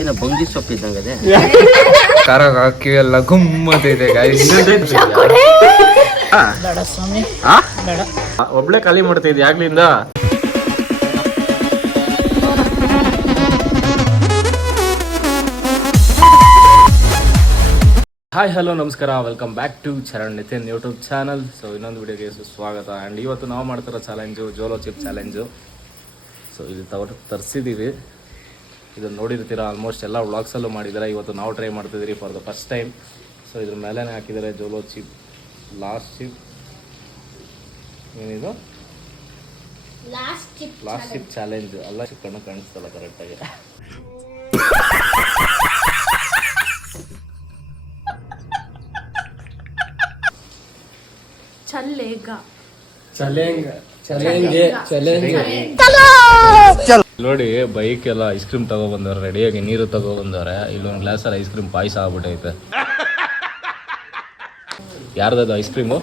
ಏನೋ ಬಂಗಿ ಸೊಪ್ಪು ಇದ್ದಂಗದೆ. ಖಾರ ಹಾಕಿ ಎಲ್ಲ ಗುಮ್ಮತ್ತಿದೆ ಗಾಯ್ಸ್. ಒಬ್ಳೆ ಖಾಲಿ ಮಾಡ್ತಾ ಇದ್ದೆ ಆಗ್ಲಿಂದ. ಹಾಯ್ ಹಲೋ ನಮಸ್ಕಾರ, welcome back to Charan Nitin YouTube channel. So ಇನ್ನೊಂದು ವಿಡಿಯೋಗೆ ಸ್ವಾಗತ. ಆ್ಯಂಡ್ ಇವತ್ತು ನಾವು ಮಾಡ್ತಿರೋ challenge Jolo chip challenge. So ಇದು ತರಿಸಿದ್ದೀವಿ, ಇದನ್ನು ನೋಡಿರ್ತೀರ ಆಲ್ಮೋಸ್ಟ್ ಎಲ್ಲ ವ್ಲಾಗ್ಸಲ್ಲೂ ಮಾಡಿದ್ದಾರೆ. ಇವತ್ತು ನಾವು ಟ್ರೈ ಮಾಡ್ತಿದ್ದೀರಿ for the first time. So ಇದ್ರ ಮೇಲೆ ಹಾಕಿದ್ದಾರೆ ಜೋಲೋ ಚಿಪ್ ಲಾಸ್ಟ್ ಏನಿದು ಲಾಸ್ಟ್ ಚಿಪ್ ಚಾಲೆಂಜ್. ಎಲ್ಲ ಚಿಕ್ಕನ್ನು ಕಾಣಿಸ್ತಲ್ಲ ಕರೆಕ್ಟಾಗಿ. ನೋಡಿ ಬೈಕ್ ಎಲ್ಲ ಐಸ್ ಕ್ರೀಮ್ ತಗೊಬಂದವ್ರೆ, ರೆಡಿಯಾಗಿ ನೀರು ತಗೊಬಂದವ್ರೆ. ಇಲ್ಲೊಂದು ಗ್ಲಾಸಲ್ಲಿ ಐಸ್ ಕ್ರೀಮ್ ಪಾಯಸ ಆಗ್ಬಿಟ್ಟೈತೆ. ಯಾರ್ದದು ಐಸ್ ಕ್ರೀಮು?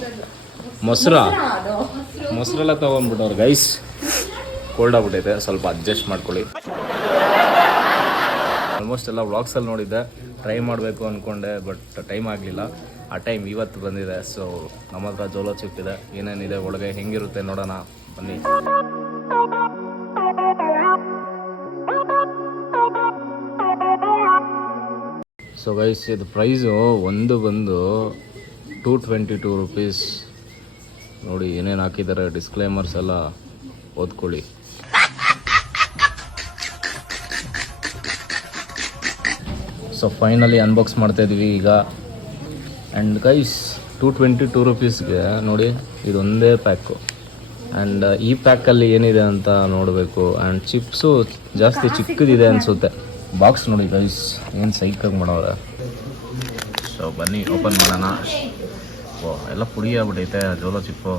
ಮೊಸರೆಲ್ಲ ತಗೊಂಡ್ಬಿಟ್ಟವ್ರು ಗೈಸ್. ಕೋಲ್ಡ್ ಆಗ್ಬಿಟ್ಟೈತೆ, ಸ್ವಲ್ಪ ಅಡ್ಜಸ್ಟ್ ಮಾಡ್ಕೊಳ್ಳಿ. ಆಲ್ಮೋಸ್ಟ್ ಎಲ್ಲ ವ್ಲಾಗ್ಸಲ್ಲಿ ನೋಡಿದ್ದೆ, ಟ್ರೈ ಮಾಡಬೇಕು ಅಂದ್ಕೊಂಡೆ, ಬಟ್ ಟೈಮ್ ಆಗಲಿಲ್ಲ. ಆ ಟೈಮ್ ಇವತ್ತು ಬಂದಿದೆ. ಸೊ ನಮ್ಮ ಹತ್ರ ಜೋಲೋ ಚಿಪ್ ಇದೆ, ಏನೇನಿದೆ ಒಳಗೆ ಹೆಂಗಿರುತ್ತೆ ನೋಡೋಣ ಬನ್ನಿ. ಸೊ ಗೈಸ್, ಇದು ಪ್ರೈಸು ಒಂದು ಬಂದು 222 ರುಪೀಸ್. ನೋಡಿ ಏನೇನು ಹಾಕಿದ್ದಾರೆ, ಡಿಸ್ಕ್ಲೇಮರ್ಸ್ ಎಲ್ಲ ಓದ್ಕೊಳ್ಳಿ. ಸೊ ಫೈನಲಿ ಅನ್ಬಾಕ್ಸ್ ಮಾಡ್ತಾಯಿದ್ವಿ ಈಗ. ಆ್ಯಂಡ್ ಗೈಸ್ 222 ರುಪೀಸ್ಗೆ ನೋಡಿ ಇದೊಂದೇ ಪ್ಯಾಕು. ಆ್ಯಂಡ್ ಈ ಪ್ಯಾಕಲ್ಲಿ ಏನಿದೆ ಅಂತ ನೋಡಬೇಕು. ಆ್ಯಂಡ್ ಚಿಪ್ಸು ಜಾಸ್ತಿ ಚಿಕ್ಕದಿದೆ ಅನಿಸುತ್ತೆ. ಬಾಕ್ಸ್ ನೋಡಿ ಗೈಸ್, ಏನು ಸೈಕಾಗಿ ಮಾಡೋರೆ. ಸೊ ಬನ್ನಿ ಓಪನ್ ಮಾಡೋಣ. ಓ ಎಲ್ಲ ಪುಡಿ ಆಗ್ಬಿಟ್ಟೈತೆ ಜೋಲೋ ಚಿಪ್ಪು.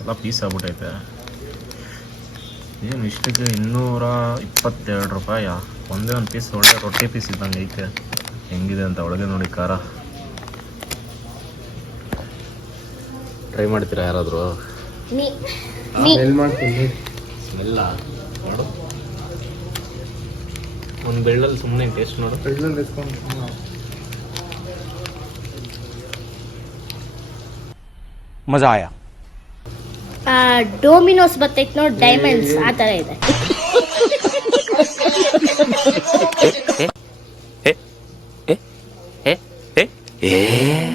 ಎಲ್ಲ ಪೀಸ್ ಆಗ್ಬಿಟ್ಟೈತೆ. ಏನು ಇಷ್ಟಕ್ಕೆ 222 ರೂಪಾಯಿ. ಒಂದೇ ಒಂದು ಪೀಸ್ ಒಳ್ಳೆ ರೊಟ್ಟಿ ಪೀಸ್ ಇದ್ದಂಗೆ ಐತೆ. ಹೆಂಗಿದೆ ಅಂತ ಒಳಗೆ ನೋಡಿ ಖಾರ. ಟ್ರೈ ಮಾಡ್ತೀರಾ ಯಾರಾದರೂ? ಸ್ಮೆಲ್ಲ ನೋಡು, ಒಂದು ಬೆಳ್ಳಲ್ಲಿ ಸುಮ್ಮನೆ ಟೇಸ್ಟ್ ನೋಡು. ಮಜಾ ಆಯಾ. ಡೋಮಿನೋಸ್ ಬರ್ತೈತೆ ನೋಡಿ, ಡೈಮಂಡ್ಸ್ ಆ ಥರ ಇದೆ.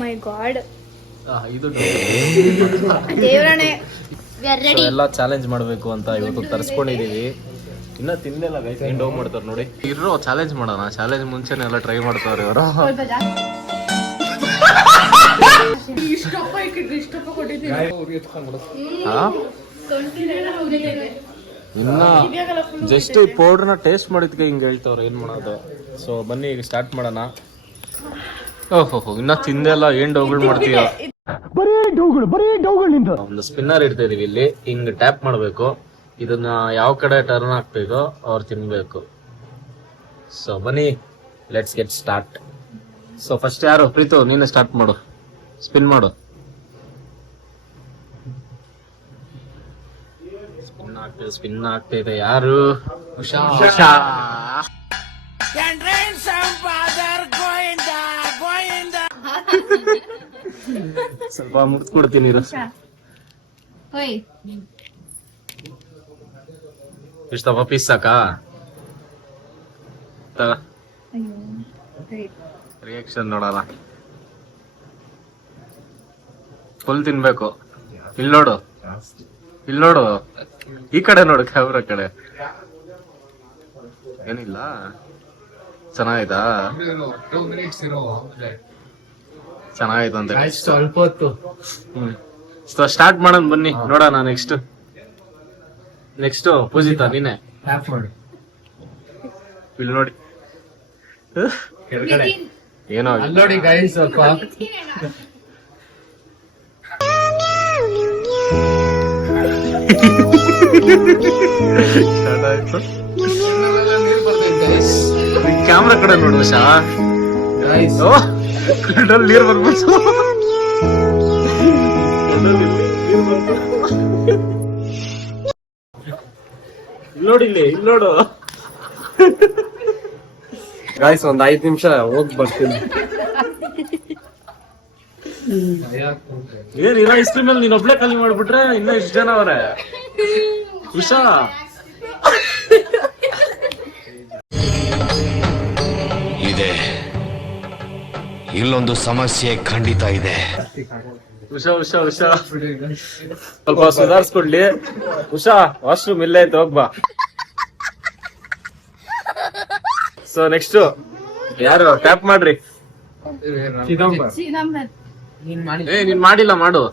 ಮೈ ಗಾಡ್, ದೇವರೇ, ಎಲ್ಲ ಚಾಲೆಂಜ್ ಮಾಡಬೇಕು ಅಂತ ಇವತ್ತು ತರಿಸ್ಕೊಂಡಿದ್ದೀವಿ. ಇನ್ನ ತಿಂದಿಲ್ಲ ಗೈಸ್, ಏನು ಡೌ ಮಾಡ್ತಾರೆ ನೋಡಿ. ಇರೋ ಚಾಲೆಂಜ್ ಮಾಡೋಣ. ಚಾಲೆಂಜ್ ಮುಂಚೆನೆ ಎಲ್ಲ ಟ್ರೈ ಮಾಡ್ತಾರೆ ಇವರು. ಇನ್ನ ಜಸ್ಟ್ ಈ ಪೌಡರ್ನ ಟೇಸ್ಟ್ ಮಾಡಿದ್ಕೆ ಹಿಂಗೆ ಹೇಳ್ತವ್ರೆ, ಏನು ಮಾಡೋದು. ಸೊ ಬನ್ನಿ ಈಗ ಸ್ಟಾರ್ಟ್ ಮಾಡೋಣ. ಓಹೋ, ಇನ್ನ ತಿಂದೆಲ್ಲ ಏನ್ ಡೌಗಳು ಮಾಡ್ತೀಯ? ಒಂದು ಸ್ಪಿನ್ನರ್ ಇಡ್ತಾ ಇದೀವಿ ಇಲ್ಲಿ. ಹಿಂಗ್ ಟ್ಯಾಪ್ ಮಾಡ್ಬೇಕು. ಇದನ್ನ ಯಾವ ಕಡೆ ಟರ್ನ್ ಹಾಕ್ಬೇಕೋ ಅವ್ರು ತಿನ್ಬೇಕು. ಸೊ ಬನ್ನಿ, let's get start. So first ಯಾರು? ಪ್ರೀತು, ನೀನೆ ಸ್ಟಾರ್ಟ್ ಮಾಡು. ಸ್ಪಿನ್ ಮಾಡು. ಸ್ಪಿನ್ ಆಗ್ತೈತೆ. ಯಾರು? ಉಷಾ. ಸ್ವಲ್ಪ ಮುಟ್ಕೊಡ್ತೀನಿ. ಇಷ್ಟಪ್ಪ ಪೀಸ್ ಸಾಕಾ? ರಿಯಾಕ್ಷನ್ ನೋಡಲ್ಲ. ಫುಲ್ ತಿನ್ಬೇಕು. ಇಲ್ಲಿ ನೋಡು, ಇಲ್ಲಿ ನೋಡು, ಈ ಕಡೆ ನೋಡು, ಕ್ಯಾಮ್ರಾ ಕಡೆ. ಏನಿಲ್ಲ, ಚೆನ್ನಾಯ್ತಾ? ಚೆನ್ನಾಯ್ತು ಅಂತ ಸ್ವಲ್ಪ ಹೊತ್ತು. ಸ್ಟಾರ್ಟ್ ಮಾಡೋಣ ಬನ್ನಿ, ನೋಡೋಣ. ನೆಕ್ಸ್ಟ್ ಪೂಜಿತಾ, ನೀನೆ ಮಾಡು. ಇಲ್ಲಿ ನೋಡಿ, ಏನೋ ನೋಡಿ ಗೈಸ್, ಸ್ವಲ್ಪ ಕ್ಯಾಮ್ರಾ ಕಡೆ ನೋಡು. ಶಾ ನೀರು ಬರ್ಬೋದು. ನೋಡಿ ಇಲ್ಲಿ ನೋಡು. ಗಾಯ್ಸ್ ಒಂದ್ 5 ನಿಮಿಷ ಹೋಗ್ ಬರ್ತೀನಿ. ಏನಿಲ್ಲ ಇಷ್ಟ್ರ ಮೇಲೆ ನೀನ್ ಒಬ್ಳೆ ಖಾಲಿ ಮಾಡ್ಬಿಟ್ರೆ ಇನ್ನ ಇಷ್ಟ ಜನ ಅವ್ರೆ. ಉಷಾ ಇದೆ, ಇಲ್ಲೊಂದು ಸಮಸ್ಯೆ ಖಂಡಿತ ಇದೆ. ಉಷಾ ಉಷಾ ಉಷಾ ಸ್ವಲ್ಪ ಸುಧಾರಿಸ್ಕೊಡ್ಲಿ. ಉಷಾ ವಾಶ್ರೂಮ್ ಇಲ್ಲೇ ಐತೆ, ಹೋಗ್ಬಾ. ಸೊ ನೆಕ್ಸ್ಟ್ ಯಾರು ಟ್ಯಾಪ್ ಮಾಡ್ರಿ. ಏ ನೀನ್ ಮಾಡಿಲ್ಲ, ಮಾಡು.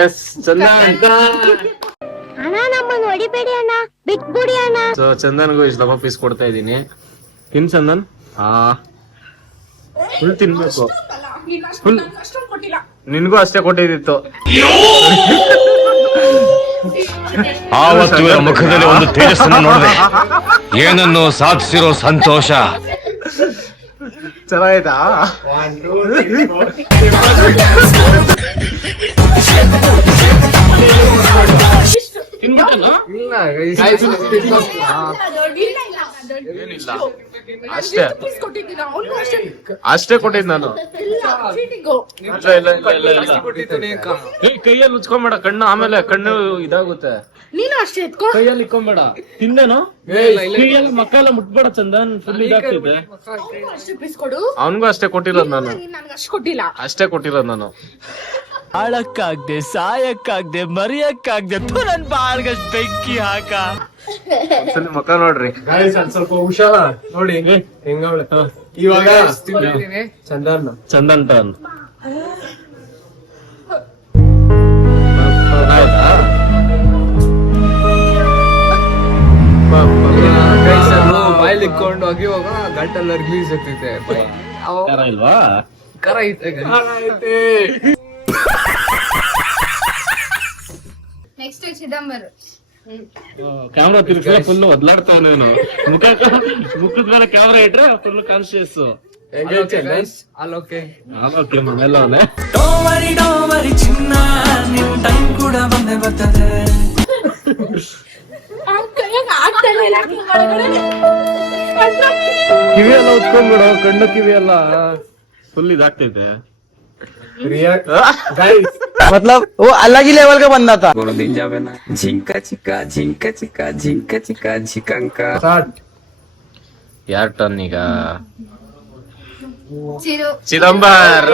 ಎಸ್ ಚಂದನ್. ಸೊ ಚಂದನ್ಗೂ ಇಷ್ಟು ದಪ್ಪ ಪೀಸ್ ಕೊಡ್ತಾ ಇದೀನಿ. ತಿನ್ ಚಂದನ್. ಫುಲ್ ತಿನ್ಬೇಕು. ಫುಲ್ ನಿನ್ಗೂ ಅಷ್ಟೇ ಕೊಟ್ಟಿದ್ದಿತ್ತು. ಆವತ್ತು ಇವರ ಮುಖದಲ್ಲಿ ಒಂದು ತೇಜಸ್ಸನ್ನು ನೋಡಿದೆ, ಏನನ್ನು ಸಾಧಿಸಿರೋ ಸಂತೋಷ. ಚೆನ್ನಾಯ್ತಾ? ಏನಿಲ್ಲ, ಅಷ್ಟೇ ಅಷ್ಟೇ ಕೊಟ್ಟಿದ್ ನಾನು. ಕೈಯಲ್ಲಿ ಉಚ್ಕೊಂಬೇಡ ಕಣ್ಣು, ಆಮೇಲೆ ಕಣ್ಣು ಇದಾಗುತ್ತೆ. ನೀನು ಅಷ್ಟೇ ಎತ್ಕೊ. ಕೈಯಲ್ಲಿ ಇಕ್ಕೊಂಬೇಡ. ತಿಂದೇನು ಕೈಯಲ್ಲಿ ಮಕ್ಕ ಎಲ್ಲ ಮುಟ್ಬೇಡ ಚಂದನ್, ಫುಲ್ ಇದಾಗ್ತಿದೆ. ಅವನ್ಗೂ ಅಷ್ಟೇ ಕೊಟ್ಟಿರೋದು ನಾನು. ಅಷ್ಟೇ ಕೊಟ್ಟಿರೋದು ನಾನು. ಆಳಕ್ಕಾಗ್ದೆ, ಸಾಯಕ್ಕಾಗ್ದೆ, ಮರಿಯಕ್ಕಾಗ್ದೆ, ನನ್ ಬಾಳ್ಗಷ್ಟ್ ಬೆಂಕಿ ಹಾಕ. ಮಕ್ಕ ನೋಡ್ರಿ ಸ್ವಲ್ಪ ಹುಷಾರ ನೋಡಿ ಹೆಂಗವಳೆ. ಇವಾಗ ಚಂದನ್ ಚಂದನ್ ಟರ್ನ್. ಬಾಯ್ಲಿ ಇಕ್ಕೊಂಡು ಅಗಿವಾಗ ಗಂಟೆಲ್ಲ ರಿಲೀಸ್ ಆಗ್ತೈತೆ. ಇಲ್ವಾ? ಕರ ಐತೆ. ನೆಕ್ಸ್ಟ್ ಚಿದಂಬರ. ಕ್ಯಾಮ್ರಾ ತಿರ್ಗಿದ್ರೆ ಫುಲ್ ಒದ್ಲಾಡ್ತಾವ. ಮುಖದ ಮೇಲೆ ಕ್ಯಾಮ್ರಾ ಇಟ್ರೆ ಫುಲ್ ಕಾನ್ಶಿಯಸ್. ಅಲ್ಲೋಕೆ ಮನೆಲ್ಲ ಅವನೇ. ಚಿನ್ನ ನಿಮ್ ಟೈಮ್ ಕೂಡ ಬಂದೇ ಬರ್ತದೆ. ಕಿವಿ ಎಲ್ಲ ಉತ್ಕೊಂಡ್ಬಿಡು, ಕಣ್ಣು ಕಿವಿ ಎಲ್ಲ ಫುಲ್ ಇದಾಗ್ತೈತೆ. मतलब वो अलग ही लेवल का बंदा था. ಜಿಂಕ ಚಿಕ್ಕ ಜಿಂಕ ಚಿಕ್ಕ ಜಿಂಕ ಚಿಕ್ಕ ಜಿಕಂಕ. ಯಾರ್ ಟರ್ನ್ ಈಗ? ಚಿದಂಬರ್.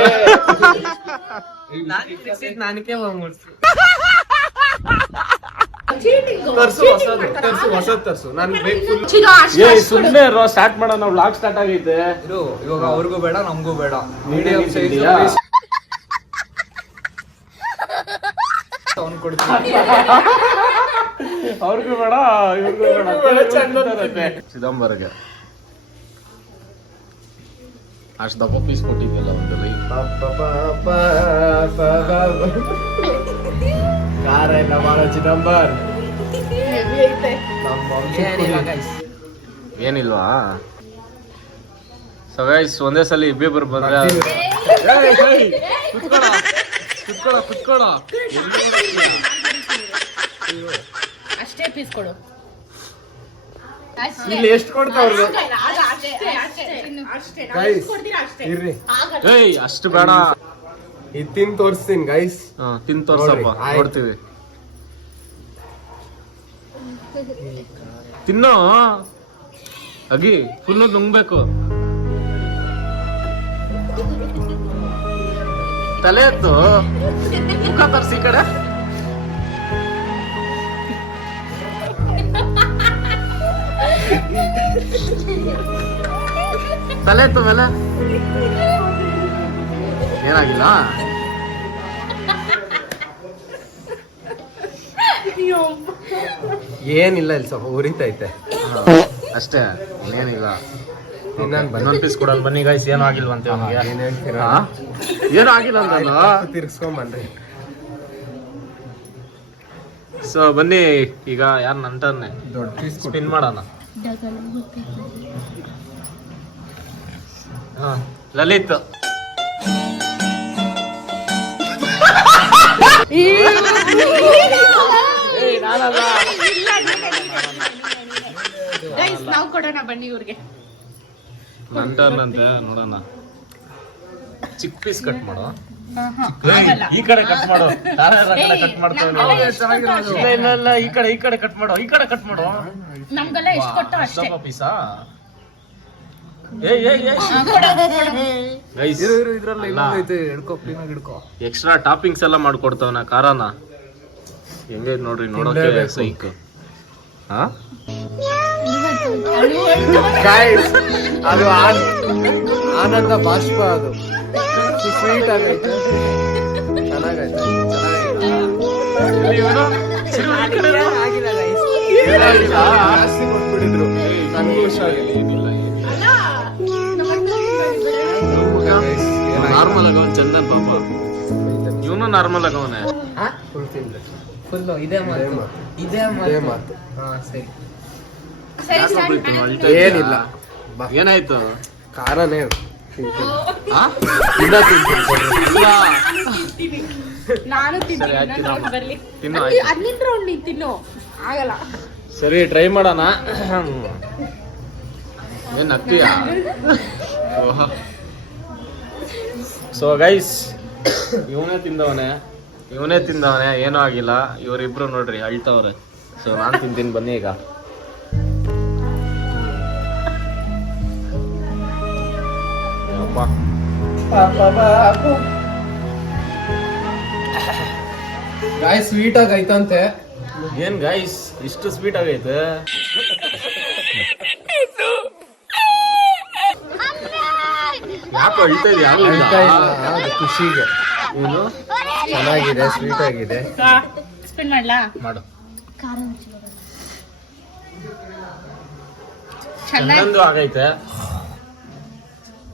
ಸುಮ್ನೆ ಸ್ಟಾರ್ಟ್ ಮಾಡೋಣ, ವ್ಲಾಗ್ ಸ್ಟಾರ್ಟ್ ಆಗೈತೆ. ಇವಾಗ ಅವ್ರಿಗೂ ಬೇಡ ನಮಗೂ ಬೇಡ, ಮೀಡಿಯಂ ಸೈಜ್ ಅವ್ರಿಗೂ ಬೇಡ ಇವ್ರಿಗೂ ಬೇಡ. ಚಿದಂಬರ್ಗೆ ಅಷ್ಟು ದಪ್ಪ ಪೀಸ್ ಕೊಟ್ಟಿದ್ಯಲ್ಲ ಒಂದು ಚಿದಂಬರ್. ಏನಿಲ್ವಾ? ಸೊ ಗೈಸ್ ಒಂದೇ ಸಲ ಇಬ್ಬಿಬ್ಬರು ಬಂದ್ರೆ ಕುತ್ಕೊಳ ಅಷ್ಟೇ ಪೀಸ್ ಕೊಡು. ಇಲ್ಲಿ ಎಷ್ಟು ಕೊಡ್ತಾವ್ರು? ಇರ್ರಿ ಏಯ್ ಅಷ್ಟು ಬೇಡ, ಇದು ತಿನ್ ತೋರಿಸ್ತೀನಿ ಗೈಸ್. ತಿನ್ ತೋರ್ಸಪ್ಪ, ನೋಡಿ, ನೋಡ್ತೀವಿ. ತಿನ್ನೋ ಅಗಿ, ಫುಲ್ ನುಂಗ್ಬೇಕು. ತಲೆ ಎತ್ತು, ಮುಖ ತರ್ಸಿ ಈ ಕಡೆ. ತಲೆ ಎತ್ತು ಮೇಲೆ. ಏನಾಗಿಲ್ಲ? ಏನಿಲ್ಲ, ಇಲ್ಲಿ ಸ್ವಲ್ಪ ಉರಿತೈತೆ ಅಷ್ಟೇ, ಏನಿಲ್ಲ. ಇನ್ನೊಂದು ಪೀಸ್ ಕೊಡಲ್ಲ ಬನ್ನಿ ಗೈಸ್. ಏನೂ ಆಗಿಲ್ವಂತೆ ಅವನಿಗೆ. ಏನ್ ಹೇಳ್ತೀರಾ? ಏನೂ ಆಗಿಲ್ಲ ಅಂತ ತಿರ್ಸ್ಕೊಂಬನ್ರಿ. ಸೊ ಬನ್ನಿ ಈಗ ಯಾರು ನಂಟರ್ನೆ ದೊಡ್ಡ ಪೀಸ್ ಸ್ಪಿನ್ ಮಾಡೋಣ. ಲಲಿತ್ ಕೊಡೋಣ ಬನ್ನಿ ಇವ್ರಿಗೆ. ನನ್ನ ಟರ್ನ್ ಅಂತೆ ನೋಡೋಣ. ಚಿಕ್ಕ ಪೀಸ್ ಕಟ್ ಮಾಡೋ. ಈ ಕಡೆ ಕಟ್ ಮಾಡೋ. ಕಟ್ ಮಾಡ್ತಾನೆ. ಇಲ್ಲ ಈ ಕಡೆ ಕಟ್ ಮಾಡೋ. ಈ ಕಡೆ ಕಟ್ ಮಾಡೋ. ನಮ್ಗೆಲ್ಲ ಎಷ್ಟು ಕೊಟ್ಟು ಅಷ್ಟೇ. ಸ್ವಲ್ಪ ಪೀಸಾ. ಎಕ್ಸ್ಟ್ರಾ ಟಾಪಿಂಗ್ಸ್ ಎಲ್ಲ ಮಾಡ್ಕೊಡ್ತಾವನ ಖಾರಾನ. ಹೆಂಗೈತ್ ನೋಡ್ರಿ ನೋಡೋಕೆ ಸೈಕ್. ಅದು ಆನಂದ ಬಾಷ್ಪ. ಅದು ಸ್ವೀಟ್ ಆಗೈತೆ, ಚೆನ್ನಾಗೈತೆ. ಜಾಸ್ತಿ ಕೊಟ್ಬಿಟ್ಟಿದ್ರು ನನಗೂ ಇಷ್ಟ ಆಗಿದೆ. ನಾರ್ಮಲ್ ಆಗವನ್ ಚಂದನ್ ಬಾಬು. ಇವನು ನಾರ್ಮಲ್ ಆಗವನೆ. ಫುಲ್ಲು ಇದೇ ಮಾತು. ಸರಿ ಸ್ಟಾರ್ಟ್. ಏನಿಲ್ಲ, ಏನಾಯ್ತು? ಖಾರನೇ ನಾನು ಸರಿ, ಆಯ್ತು, ತಿನ್ನಮ್ಮ. ಬರ್ಲಿ. ತಿನ್ನು, ಆಯ್ತು. ಅದ್ನಿಂದ ಉಂಡಿ ತಿನ್ನು ಆಗಲ್ಲ. ಸರಿ ಟ್ರೈ ಮಾಡೋಣ. ಏನ್ ನಗ್ತೀಯ? ಸೊ ಗೈಸ್, ಇವನೇ ತಿಂದವನೆ ಏನೂ ಆಗಿಲ್ಲ. ಇವರಿಬ್ರು ನೋಡ್ರಿ ಅಳ್ತವ್ರೆ. ಸೊ ನಾನ್ ತಿಂತೀನಿ ಬನ್ನಿ ಈಗ. ಗಾಯ್ ಸ್ವೀಟ್ ಆಗೈತಂತೆ. ಏನ್ ಗೈಸ್ ಇಷ್ಟು ಸ್ವೀಟ್ ಆಗೈತೆ? ಯಾಕೋ ಅಳ್ತಾ ಇದೆಯಾ? ಅಳ್ತಾ ಇಲ್ಲ, ಅದು ಖುಷಿಗೆ. ಏನು ಚೆನ್ನಾಗಿದೆ, ಸ್ವೀಟ್ ಆಗಿದೆ. ಸ್ಪಿನ್ ಮಾಡ್ಲಾ? ಮಾಡು. ಚೆನ್ನಾಗಿ ಚಂದಂದು ಆಗೈತೆ.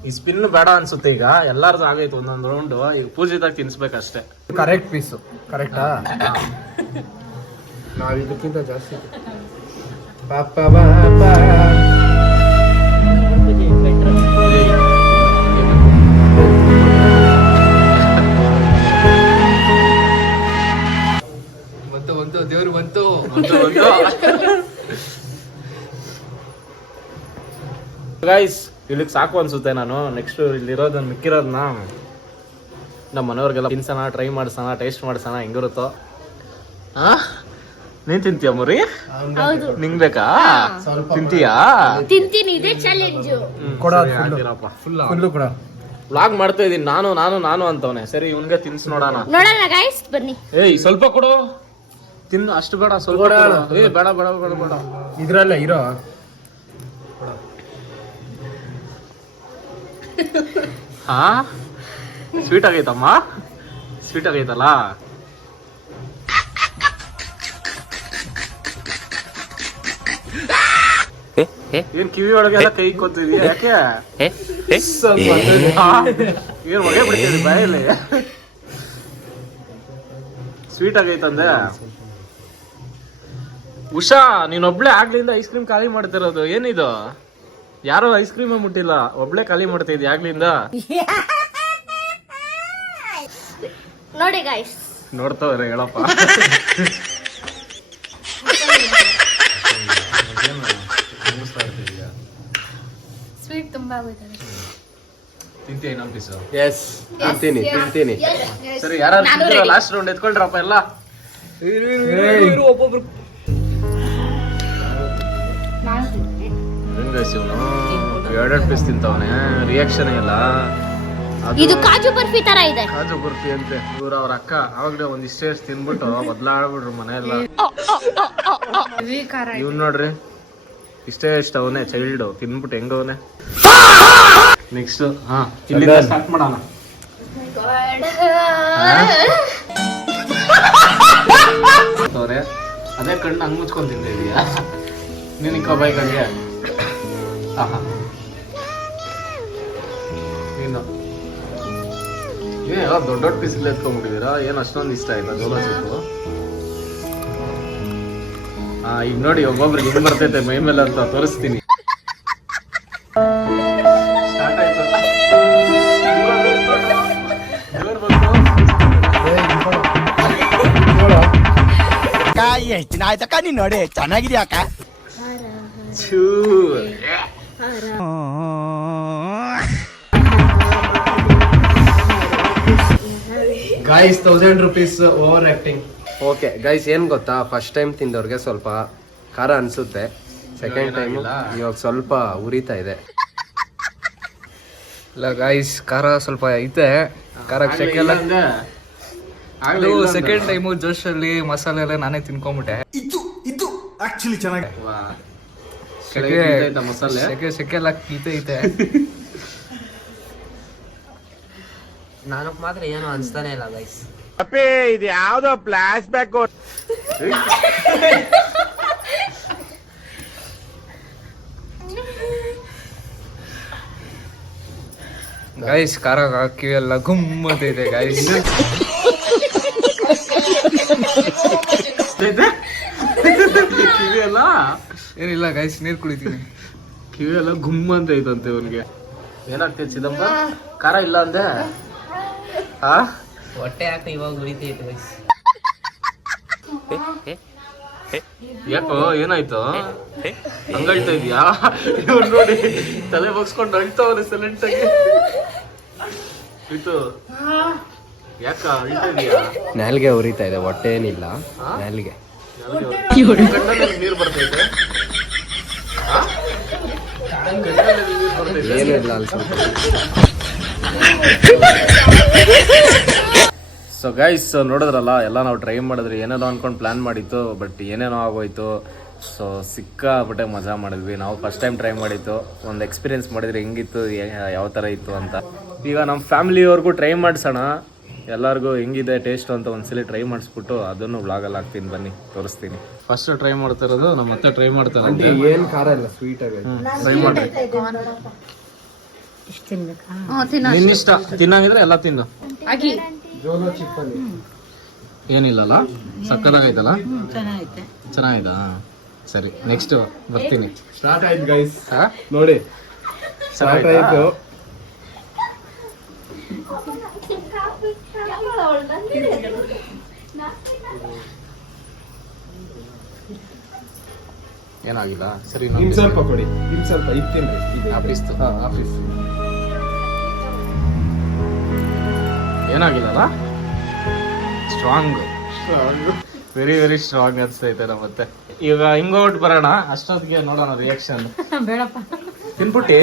ಈ ಸ್ಪಿನ್ ಬೇಡ ಅನ್ಸುತ್ತೆ. ಈಗ ಎಲ್ಲಾರ್ದು ಆಗೈತೆ ಒಂದೊಂದು ರೌಂಡ್. ಈಗ ಪೂಜಿದಾಗ ತಿನ್ಸ್ಬೇಕಷ್ಟೇ. Correct piece. ಕರೆಕ್ಟಾ? ನಾವು ಇದಕ್ಕಿಂತ ಜಾಸ್ತಿ. ಪಾಪ ಬಂತು ದೇವ್ರು ಬಂತು. ಗೈಸ್ ಇಲ್ಲಿಗೆ ಸಾಕು ಅನ್ಸುತ್ತೆ. ನಾನು ನೆಕ್ಸ್ಟ್ ಇಲ್ಲಿರೋದನ್ನ ಮಿಕ್ಕಿರೋದನ್ನ ನಮ್ಮ ಮನೆಯವ್ರಿಗೆಲ್ಲ ತಿನ್ಸೋಣ, ಟ್ರೈ ಮಾಡ್ಸೋಣ, ಟೇಸ್ಟ್ ಮಾಡ್ಸೋಣ ಹೆಂಗಿರುತ್ತೋ. ನೀನ್ ತಿಂತೀಯ ಮುರಿ? ಹೌದು. ನಿಂಗ್ ಬೇಕಾ? ತಿಂತೀಯಾ? ತಿಂತೀನಿ, ಇದೆ ಚಾಲೆಂಜು. ಫುಲ್ಲು ಕೊಡ. ವ್ಲಾಗ್ ಮಾಡ್ತಾ ಇದೀನಿ ನಾನು ಅಂತವನೆ. ಸರಿ ಇವನ್ಗೆ ತಿನ್ಸ್ ನೋಡೋಣ. ನೋಡೋಣ ಗೈಸ್ ಬನ್ನಿ. ಏಯ್ ಸ್ವಲ್ಪ ಕೊಡು. ತಿನ್ನು, ಅಷ್ಟು ಬೇಡ, ಸ್ವಲ್ಪ ಕೊಡು. ಏ ಬೇಡ ಬೇಡ ಬೇಡ ಬೇಡ. ಇದ್ರಲ್ಲೇ ಇರೋ. ಹಾ ಸ್ವೀಟ್ ಆಗೈತಮ್ಮ? ಸ್ವೀಟ್ ಆಗೈತಲ್ಲ? ಏನ್ ಕಿವಿ ಒಳಗೆಲ್ಲ ಕೈ ಕೊತ್ತಿದೀಯ? ಯಾಕೆ ಏನ್ ಒಗೆ ಬಿಡ್ತೀರಿ ಬಾಯಲ್ಲಿ? ಸ್ವೀಟ್ ಆಗೈತಂದೆ. ಉಷಾ ನೀನೊಬ್ಳೆ ಆಗ್ಲಿಂದ ಐಸ್ ಕ್ರೀಮ್ ಖಾಲಿ ಮಾಡ್ತಿರೋದು. ಏನಿದು? ಯಾರೋ ಐಸ್ ಕ್ರೀಮ್ ಮುಟ್ಟಿಲ್ಲ, ಒಬ್ಳೆ ಖಾಲಿ ಮಾಡ್ತಾ ಇದ್ದಿ ಆಗ್ಲಿಂದ. ನೋಡಿ ಗೈಸ್, ನೋಡ್ತವ್ರೆ ಹೇಳಪ್ಪ. ಸ್ವೀಟ್ ತುಂಬಾ ಆಗೋಯ್ತದೆ. ತಿಂತೀಯ ಇನ್ನೊಂದು ಪೀಸು? ಎಸ್, ತಿಂತೀನಿ. ಸರಿ, ಯಾರು ಲಾಸ್ಟ್ ರೌಂಡ್ ಎತ್ಕೊಳ್ರಪ್ಪ ಎಲ್ಲ. ಒಬ್ಬೊಬ್ರು ಎರಡೆರಡು ಪೀಸ್ ತಿಂತವನೆ. ರಿಯಾಕ್ಷನ್ ಇಲ್ಲ. ಇದು ಕಾಜು ಬರ್ಫಿ ತರ ಇದೆ. ಕಾಜು ಬರ್ಫಿ ಅಂತೆ. ಇವ್ರು ಅವ್ರ ಅಕ್ಕ ಆವಾಗ್ಲೇ ಒಂದಿಷ್ಟೇ ತಿನ್ಬಿಟ್ಟು ಬದಲಾಡ್ಬಿಡ್ರು ಮನೆಯೆಲ್ಲ. ಇವ್ ನೋಡ್ರಿ ಇಷ್ಟೇ ಅವನೇ ಚೈಲ್ಡ್ ತಿನ್ಬಿಟ್ಟು ಹೆಂಗವನೆ. ನೆಕ್ಸ್ಟ್ ಇಲ್ಲಿಂದ ಸ್ಟಾರ್ಟ್ ಮಾಡೋಣ. ಅದೇ ಕಣ್ಣು ಹಂಗ್ ಮುಚ್ಕೊಂಡ್ ತಿಂದಿದೀಯಾ ನೀನಿಕ್ಕ ಬೈಕಂಗೆ? ನೀನು ದೊಡ್ಡ ಪೀಸ್ ಎತ್ಕೊಂಡ್ಬಿಟ್ಟಿದೀರಾ? ಏನ್ ಅಷ್ಟೊಂದು ಇಷ್ಟ ಆಯ್ತಾ ಜೋಳ ಸೊಪ್ಪು? ಈಗ ನೋಡಿ ಒಬ್ಬೊಬ್ರಿಗೆ ಹೆಂಗ್ ಬರ್ತೈತೆ ಮೈ ಮೇಲೆ ಅಂತ ತೋರಿಸ್ತೀನಿ. ಸ್ಟಾರ್ಟ್ ಆಯ್ತು. ಎಷ್ಟು ದಿನ ಆಯ್ತಕ್ಕ ನೀನ್ ನೋಡಿ ಚೆನ್ನಾಗಿದ್ಯಾ ಅಕ್ಕ? Guys 1000 rupees over acting. Okay guys, ಏನ್ ಗೊತ್ತಾ, ಫಸ್ಟ್ ಟೈಮ್ ತಿಂದವ್ರಿಗೆ ಸ್ವಲ್ಪ ಖಾರ ಅನ್ಸುತ್ತೆ, ಸೆಕೆಂಡ್ ಟೈಮ್ ಇವಾಗ ಸ್ವಲ್ಪ ಉರಿತಾ ಇದೆ. ಇಲ್ಲ ಗೈಸ್, ಖಾರ ಸ್ವಲ್ಪ ಐತೆ, ಖಾರ ಶೆಕೆ ಸೆಕೆಂಡ್ ಟೈಮು ಜೋಶಲ್ಲಿ ಮಸಾಲೆ ಎಲ್ಲ ನಾನೇ ತಿನ್ಕೊಂಬಿಟ್ಟೆ. ಇದು ಆಕ್ಚುಲಿ ಚೆನ್ನಾಗಿ ಮಸಾಲೆ ಸೆಕೆ ಎಲ್ಲ ಐತೆ. ನನಗೆ ಮಾತ್ರ ಏನು ಅನ್ಸ್ತಾನೆ ಇಲ್ಲ ಗೈಸ್. ಇದು ಯಾವ್ದೋ ಫ್ಲಾಶ್ ಬ್ಯಾಕ್. ಗೈಸ್ ಖಾರ ಹಾಕಿ ಎಲ್ಲ ಗುಮ್ಮತೈತೆ ಗೈಸ್. ಕಿವಿ ಎಲ್ಲ ಏನಿಲ್ಲ ಗೈಸ್, ನೀರ್ ಕುಡಿತೀನಿ. ಕಿವಿ ಎಲ್ಲ ಗುಮ್ಮ ಅಂತ ಐತಂತೆ ಅವನಿಗೆ. ಏನಾಗ್ತೈತೆ ಚಿದಂಬ, ಖಾರ ಇಲ್ಲ ಅಂದೆ? ಹೊಟ್ಟೆ ಯಾಕೆ ಇವಾಗ ಉರಿತೈತೆ ಗೈಸ್. ಯಾಕೋ ಏನಾಯ್ತು, ಹಂಗಳ್ತಾ ಇದೀಯಾ? ಇವ್ರು ನೋಡಿ ತಲೆ ಬಗ್ಸ್ಕೊಂಡು ಅಳ್ತಾವ್ರೆ ಸೈಲೆಂಟ್ ಆಗಿ. ಯಾಕ ಅಳ್ತಾ ಇದೀಯಾ? ನಾಲ್ಗೆ ಉರಿತಾ ಇದೆ, ಹೊಟ್ಟೆ ಏನಿಲ್ಲ, ನಾಲ್ಗೆ ನೀರು ಬರ್ತೈತೆ. ಏನು ಇಲ್ಲ ಅಲ್ಲಿ ಸ್ವಲ್ಪ. ಸೊ ಗೈಸ್, ನೋಡಿದ್ರಲ್ಲ, ಎಲ್ಲ ನಾವು ಟ್ರೈ ಮಾಡಿದ್ರಿ, ಏನೇನೋ ಅನ್ಕೊಂಡು ಪ್ಲ್ಯಾನ್ ಮಾಡಿತ್ತು, ಬಟ್ ಏನೇನೋ ಆಗೋಯ್ತು. ಸೊ ಸಿಕ್ಕಾಪಟ್ಟೆ ಮಜಾ ಮಾಡಿದ್ವಿ. ನಾವು ಫಸ್ಟ್ ಟೈಮ್ ಟ್ರೈ ಮಾಡಿತ್ತು, ಒಂದು ಎಕ್ಸ್ಪೀರಿಯೆನ್ಸ್ ಮಾಡಿದ್ರಿ ಹೆಂಗಿತ್ತು, ಯಾವ ಥರ ಇತ್ತು ಅಂತ. ಈಗ ನಮ್ಮ ಫ್ಯಾಮಿಲಿಯವ್ರಿಗೂ ಟ್ರೈ ಮಾಡಿಸೋಣ, ಎಲ್ಲರಿಗೂ ಹೆಂಗಿದೆ ಟೇಸ್ಟ್ ಅಂತ ಒಂದ್ಸಲಿ ಟ್ರೈ ಮಾಡಿಸ್ಬಿಟ್ಟು ಅದನ್ನು ವ್ಲಾಗಲ್ಲಿ ಹಾಕ್ತೀನಿ, ಬನ್ನಿ ತೋರಿಸ್ತೀನಿ. ಫಸ್ಟ್ ಟ್ರೈ ಮಾಡ್ತಾ ಇರೋದು ನಮ್ಮ ಮತ್ತೆ ಟ್ರೈ ಮಾಡ್ತಾರೆ. ಏನು ಖಾರ ಇಲ್ಲ, ಸ್ವೀಟ್ ಆಗಿ ಟ್ರೈ ಮಾಡಿ. ನಿನ್ನಿಷ್ಟ, ತಿನ್ನಂಗಿದ್ರೆ ಎಲ್ಲ ತಿನ್ನು. ಜೋಲೋ ಚಿಪ್ಪಲ್ಲಿ ಏನಿಲ್ಲಲ್ಲ, ಸಕ್ಕದಾಗೈತಲ್ಲ, ಚೆನ್ನಾಗಿದಾ? ಸರಿ, ನೆಕ್ಸ್ಟ್ ಬರ್ತೀನಿ. ಸ್ಟಾರ್ಟ್ ಆಯ್ತು ಗೈಸ್, ನೋಡಿ ಸ್ಟಾರ್ಟ್ ಆಯ್ತು. ಏನಾಗಿಲ್ಲ, ಸರಿ ಸ್ವಲ್ಪ ಕೊಡಿ, ಸ್ವಲ್ಪ ಇತ್ತಿನ್ರಿ. ಆಫೀಸ್ ಏನಾಗಿಲ್ಲಲ್ಲ, ಸ್ಟ್ರಾಂಗ್ ವೆರಿ ವೆರಿ ಸ್ಟ್ರಾಂಗ್ ಅನ್ಸ್ತೈತೆ ಮತ್ತೆ. ಈಗ ಹಿಂಗೋಟ್ ಬರೋಣ, ಅಷ್ಟೊತ್ತಿಗೆ ನೋಡೋಣ ರಿಯಾಕ್ಷನ್. ಬೇಡಪ್ಪ, ತಿನ್ಬಿಟ್ಟಿ?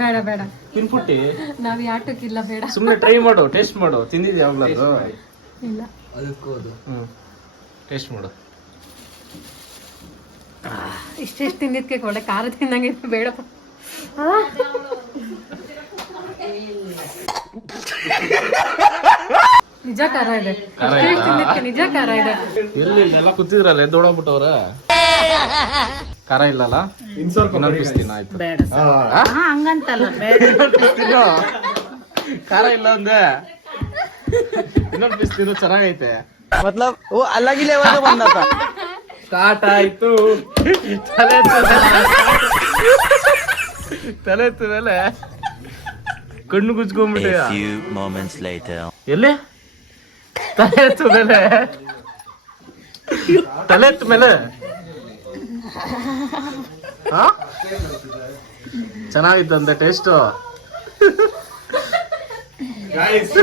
ಬೇಡ ಬೇಡ, ತಿನ್ಬಿಟ್ಟಿ? ನಾವ್ ಯಾಟಕ್ಕಿಲ್ಲ, ಬೇಡ. ಸುಮ್ಮನೆ ಟ್ರೈ ಮಾಡು, ಟೇಸ್ಟ್ ಮಾಡು. ತಿಂದಿದ್ಯಾ ಯಾವಾಗ್ಲಾದ್ರು? ಇಲ್ಲ. ಟೇಸ್ಟ್ ಮಾಡು. ಇಷ್ಟೆಷ್ಟು ತಿಂದಿದ್ಕೆ ಒಳ್ಳೆ ಖಾರ ತಿನ್ನಂಗೆ ಬೇಡಪ್ಪ. ನಿಜ ಖಾರ ಇದೆ, ತಿಂದಿದ್ಕೆ ನಿಜ ಖಾರ ಇದೆ. ಎಲ್ಲಿ ಎಲ್ಲ ಕೂತಿದ್ರಲ್ಲ, ಎದ್ದೋಡೋಗ್ಬಿಟ್ಟವ್ರ. ಖಾರ ಇಲ್ಲಲ್ಲ, ಇನ್ನೊಂದು ಪೀಸ್ ತಿನ್ನ ಆಯ್ತು. ಹಂಗಂತಲ್ಲ, ಖಾರ ಇಲ್ಲ ಅಂದೆ, ಇನ್ನೊಂದು ಪೀಸ್ ತಿನ್ನು, ಚೆನ್ನಾಗೈತೆ. ಮತ್ಲಬ್ ಓ ಅಲ್ಲಾಗಿ ಲೆವೆಲ್ ಬಂದ. ಸ್ಟಾರ್ಟ್ ಆಯ್ತು. ತಲೆ ಎತ್ತು ಮೇಲೆ ಕಣ್ಣು ಗುಜ್ಕೊಂಡ್ಬಿಟ್ಟೆ. ಎಲ್ಲಿ ತಲೆ ಎತ್ತು ಮೇಲೆ, ತಲೆ ಎತ್ತು ಮೇಲೆ. ಚೆನ್ನಾಗಿತ್ತಂತೆ ಟೇಸ್ಟ್.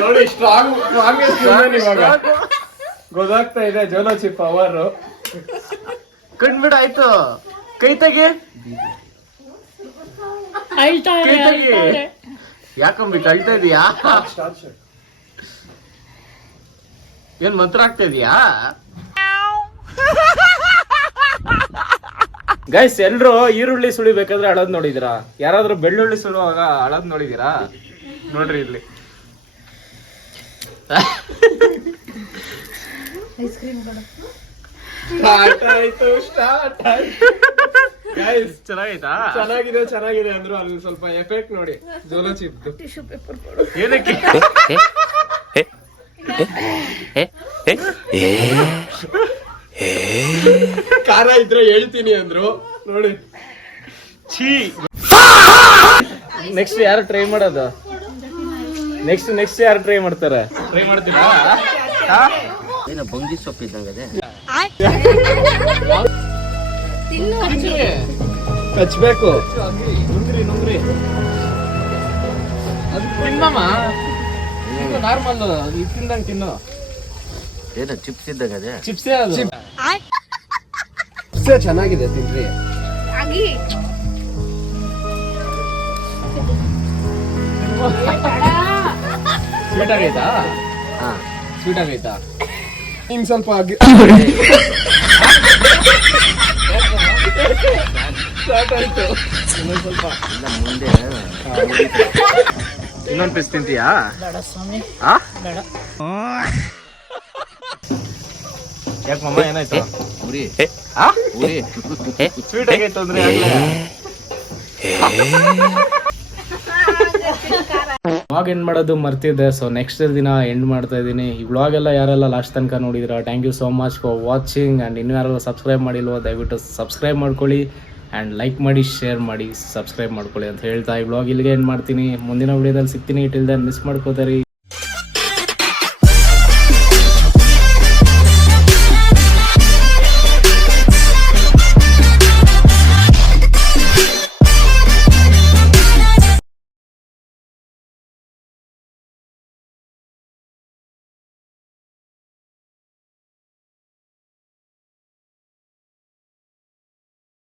ನೋಡಿ, ಸ್ಟ್ರಾಂಗ್ ಗೊತ್ತಾಗ್ತಾ ಇದೆ ಜೋಲೋ ಚಿಪ್ ಅವರು. ಕಣ್ಬಿಡ ಆಯ್ತು, ಕೈ ತೆಗಿ, ಕೈ ತೆಗಿ. ಯಾಕಂಬಿ ಕಳ್ತಾ ಇದೀಯಾ? ಏನ್ ಮಂತ್ರ ಆಗ್ತಾ ಇದೀಯಾ? ಗೈಸ್, ಎಲ್ರು ಈರುಳ್ಳಿ ಸುಳಿಬೇಕಾದ್ರೆ ಅಳದ್ ನೋಡಿದಿರಾ? ಯಾರಾದ್ರೂ ಬೆಳ್ಳುಳ್ಳಿ ಸುಳುವಾಗ ಅಳದ್ ನೋಡಿದೀರಾ? ನೋಡ್ರಿ ಇಲ್ಲಿ. ಚೆನ್ನಾಗಿತ್ತಾ? ಚೆನ್ನಾಗಿದೆ ಅಂದ್ರು. ಅಲ್ಲಿ ಸ್ವಲ್ಪ ಎಫೆಕ್ಟ್ ನೋಡಿ, ಜೋಲೋ ಚಿಪ್ ಏನಕ್ಕೆ ಖಾರ ಇದ್ರೆ ಹೇಳ್ತೀನಿ ಅಂದ್ರು ನೋಡಿ. ಛೀ. ನೆಕ್ಸ್ಟ್ ಯಾರು ಟ್ರೈ ಮಾಡೋದು? ನೆಕ್ಸ್ಟ್ ಯಾರು ಟ್ರೈ ಮಾಡ್ತಾರೆ? ಟ್ರೈ ಮಾಡ್ತೀರಾ? ಬಂಗಿ ಸೊಪ್ಪು ಇದ್ದಂಗದೆ. ಕಚ್ಬೇಕು ನುಂಗ್ರಿ ಅದು ತಿನ್ನಮ್ಮ ನಾರ್ಮಲ್ ಅದು ತಿಂದಂಗೆ ತಿನ್ನು ಏನು ಚಿಪ್ಸ್ ಇದ್ದಾಗ ಅದೇ ಚಿಪ್ಸೇ ಅದು ಚೆನ್ನಾಗಿದೆ ತಿನ್ರಿ. ಸ್ವೀಟ್ ಆಗೈತಾ ಹಾ ಸ್ವೀಟ್ ಆಗೈತಾ ಇನ್ ಸ್ವಲ್ಪ ಮುಂದೆ ಇನ್ನೊಂದು ಪೀಸ್ ತಿಂತೀಯಾ ಯಾಕೆ ಮಮ್ಮ ಏನಾಯ್ತು ಉರಿ ಸ್ವೀಟ್ ಆಗೈತೆ ಅಂದ್ರೆ ವ್ಲಾಗ್ ಎಂಡ್ ಮಾಡೋದು ಮರ್ತಿದ್ದೆ. ಸೊ ನೆಕ್ಸ್ಟ್ ದಿನ ಎಂಡ್ ಮಾಡ್ತಾ ಇದ್ದೀನಿ. ಈ ವ್ಲಾಗ್ ಎಲ್ಲ ಯಾರೆಲ್ಲ ಲಾಸ್ಟ್ ತನಕ ನೋಡಿದಿರಾ, thank you so much for watching. And ಇನ್ನೂ ಯಾರೆಲ್ಲ ಸಬ್ಸ್ಕ್ರೈಬ್ ಮಾಡಿಲ್ವೋ ದಯವಿಟ್ಟು ಸಬ್ಸ್ಕ್ರೈಬ್ ಮಾಡ್ಕೊಳ್ಳಿ ಆ್ಯಂಡ್ ಲೈಕ್ ಮಾಡಿ, ಶೇರ್ ಮಾಡಿ, ಸಬ್ಸ್ಕ್ರೈಬ್ ಮಾಡ್ಕೊಳ್ಳಿ ಅಂತ ಹೇಳ್ತಾ ಈ ವ್ಲಾಗ್ ಇಲ್ಲಿಗೆ ಎಂಡ್ ಮಾಡ್ತೀನಿ. ಮುಂದಿನ ವಿಡಿಯೋದಲ್ಲಿ ಸಿಗ್ತೀನಿ. ಟಿಲ್ ದೆನ್ ಮಿಸ್ ಮಾಡ್ಕೋತಾರೆ.